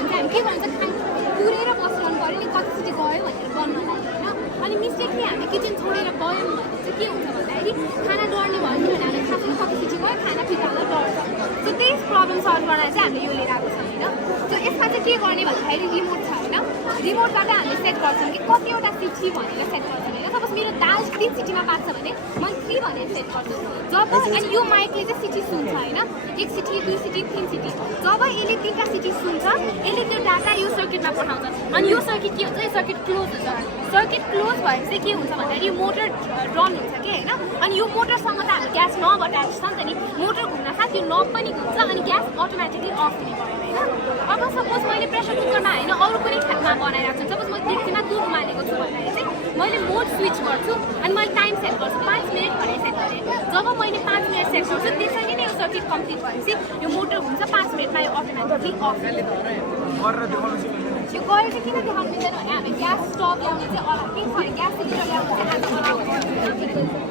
भने चाहिँ हामी के भन्छ पुरेर बसिरहनु पऱ्यो नि कति सिटी गयो भनेर गर्नु होइन अनि मिस्टेकली हामी किचन छोडेर गयौँ भने चाहिँ के हुन्छ भन्दाखेरि खाना डढ्ने भयो भने हामीले थाहा छैन कति सिटी गयो खाना फिटाल्दा डढ्छ सो त्यही प्रब्लम सल्भ गर्न चाहिँ हामीले यो लिएर आएको छ होइन सो यसमा चाहिँ के गर्ने भन्दाखेरि रिमोट छ होइन रिमोटबाट हामीले सेट गर्छौँ कि कतिवटा सिटी भनेर सेट गर्छौँ होइन सपोज मेरो दाल 3 सिटीमा पाक्छ भने मैले 3 भनेर सेट गर्छु जब अनि यो माइकले चाहिँ सिटी सुन्छ होइन 1 सिटी 2 सिटी 3 सिटी जब यसले 3टा सिटी सुन्छ यसले त्यो डाटा यो सर्किटमा पठाउँछ अनि यो सर्किट के हुन्छ यो सर्किट क्लोज हुन्छ सर्किट क्लोज भएपछि के हुन्छ भन्दाखेरि यो मोटर रन हुन्छ कि होइन अनि यो मोटरसँग त हामी ग्यास नब अट्याच छ नि त नि मोटर घुम्न साथ यो नब पनि घुम्छ अनि ग्यास अटोमेटिकली अफ हुने भयो होइन अब सपोज मैले प्रेसर कुकरमा होइन अरू कुनै खाना बनाइरहेको छु सपोज म डेक्चीमा दुध उमालेको छु भन्दाखेरि चाहिँ मैले मोड स्विच गर्छु अनि मैले टाइम सेट गर्छु 5 मिनट भनेर सेट गरेँ जब मैले 5 मिनट सेट गर्छु त्यसरी नै यो सर्किट कम्प्लिट भएपछि यो मोटर घुम्छ 5 मिनटमा यो अटोमेटिकली अफ यो गरेर चाहिँ किन देखाउनु मिल्दैन भने हामी ग्यास स्टभ ल्याउने चाहिँ अलग के छ ग्यास सिलिन्डर ल्याउनु चाहिँ आज अलाउ गर्दैन